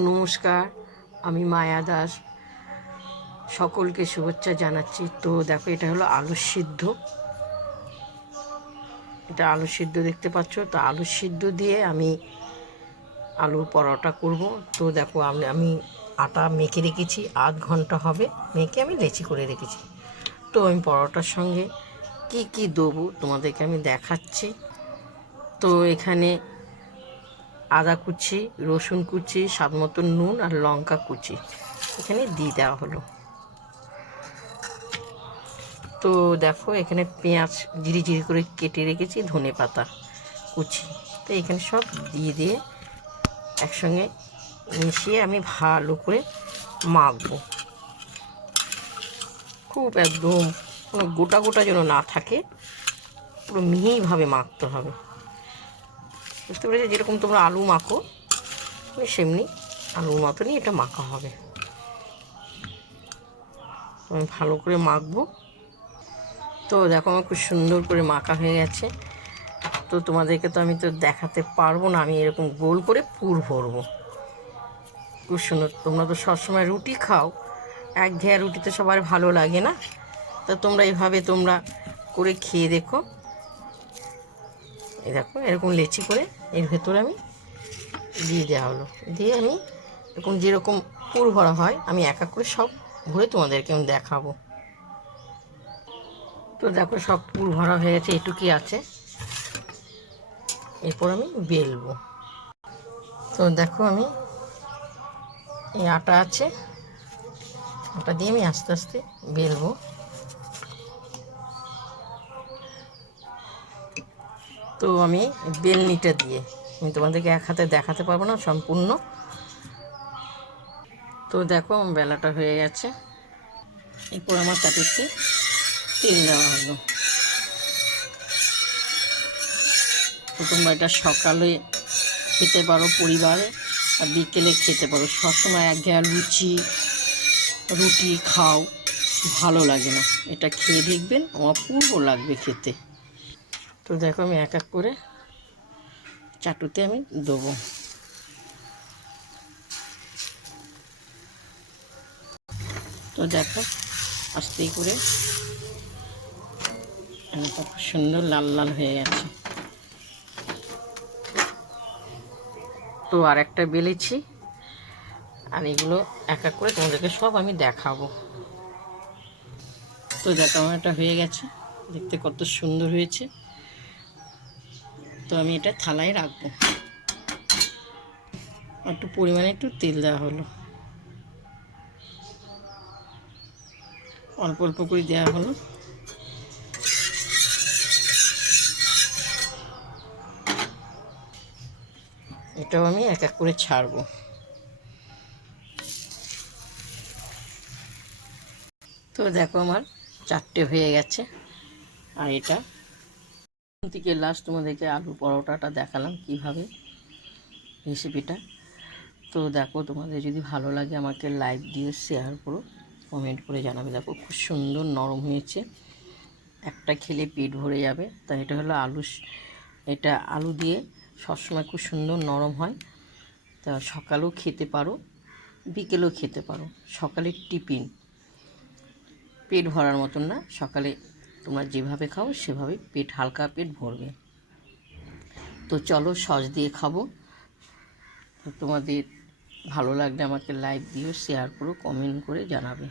নমস্কার, আমি মায়া দাস। সকলকে শুভেচ্ছা জানাচ্ছি। তো দেখো, এটা হলো আলু সিদ্ধ। এটা আলু সিদ্ধ দেখতে পাচ্ছ। তো আলু সিদ্ধ দিয়ে আমি আলুর পরোটা করব। তো দেখো, আমি আটা মেখে রেখেছি, আধ ঘন্টা হবে মেখে আমি লেচি করে রেখেছি। তো আমি পরোটার সঙ্গে কি কি দেবো তোমাদেরকে আমি দেখাচ্ছি। তো এখানে আদা কুচি, রসুন কুচি, স্বাদ মতো নুন আর লঙ্কা কুচি এখানে দিয়ে দেওয়া হলো। তো দেখো, এখানে পেঁয়াজ জিরি করে কেটে রেখেছি, ধনে পাতা কুচি। তো এখানে সব দিয়ে একসঙ্গে মিশিয়ে আমি ভালো করে মাখবো। খুব একদম কোনো গোটা গোটা যেন না থাকে, পুরো মিহিভাবে মাখতে হবে। বুঝতে পেরেছি? যেরকম তোমরা আলু মাখো সেমনি আলুর মতনই এটা মাখা হবে। আমি ভালো করে মাখবো। তো দেখো, আমার খুব সুন্দর করে মাখা হয়ে গেছে। তো তোমাদেরকে তো আমি দেখাতে পারবো না। আমি এরকম গোল করে পুর ভরবো। খুব সুন্দর। তোমরা তো সবসময় রুটি খাও, একঘেয়া রুটি তো সবার ভালো লাগে না। তা তোমরা এইভাবে করে খেয়ে দেখো। এই দেখো, এরকম লেচি করে এর ভেতরে আমি দিয়ে দেওয়া হলো। দিয়ে আমি যেরকম পুর ভরা হয় আমি এক এক করে সব ভরে তোমাদেরকে আমি দেখাবো। তো দেখো, সব পুর ভরা হয়ে গেছে, এটুকুই আছে। এরপর আমি বেলবো। তো দেখো, আমি এই আটা আছে, আটা দিয়ে আমি আস্তে আস্তে বেলবো। তো আমি বেলনিটা দিয়ে আমি তোমাদেরকে এক হাতে দেখাতে পারবো না সম্পূর্ণ। তো দেখো, বেলাটা হয়ে গেছে। এরপর আমার তাদেরকে তেল দেওয়া হলো। তো তোমরা এটা সকালে খেতে পারো পরিবারে, আর বিকেলে খেতে পারো। সবসময় একঘেয়া রুটি খাও, ভালো লাগে না। এটা খেয়ে দেখবেন, অপূর্ব লাগবে খেতে। তো দেখো, আমি এক এক করে চাটুতে আমি দেবো। তো দেখো, আস্তে করে খুব সুন্দর লাল লাল হয়ে গেছে। তো আর একটা বেলেছি, আর এগুলো এক এক করে তোমাদেরকে সব আমি দেখাবো। তো দেখো, আমার এটা হয়ে গেছে, দেখতে কত সুন্দর হয়েছে। তো আমি এটা থালায় রাখবো। একটু পরিমাণে একটু তেল দেওয়া হলো, অল্প অল্প করে দেওয়া হলো। এটাও আমি এক এক করে ছাড়বো। তো দেখো, আমার চারটে হয়ে গেছে। আর এটা থেকে লাস্ট তোমাদেরকে আলু পরোটাটা দেখালাম কিভাবে রেসিপিটা। তো দেখো, তোমাদের যদি ভালো লাগে আমাকে লাইক দিয়ে শেয়ার করো, কমেন্ট করে জানাবে। দেখো, খুব সুন্দর নরম হয়েছে, একটা খেলে পেট ভরে যাবে। তাই এটা হলো এটা আলু দিয়ে সবসময় খুব সুন্দর নরম হয়। তা সকালেও খেতে পারো, বিকেলেও খেতে পারো। সকালের টিফিন পেট ভরার মতন না, সকালে তোমরা যেভাবে খাও সেভাবে পেট হালকা পেট ভরবে। তো চলো, সস দিয়ে খাবো। তোমাদের ভালো লাগলে আমাকে লাইক দিও, শেয়ার করো, কমেন্ট করে জানাবে।